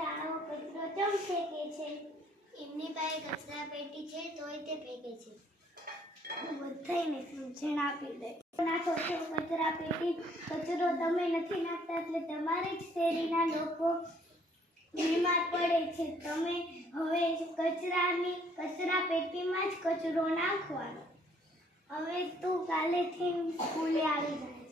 બધા આવો કચરો ચમ ફેંકે છે? એમની પાસે કચરા પેટી છે તોય તે ફેંકે છે. બધાને સમજણ આપી દે. નાખો છો કચરા પેટી. કચરો તમે નથી નાખતા એટલે તમારે જ શેરીના લોકો બીમાર પડે છે. તમે હવે કચરા પેટીમાં જ કચરો નાખવાનો. હવે તું કાલેથી સ્કૂલે આવી જાય.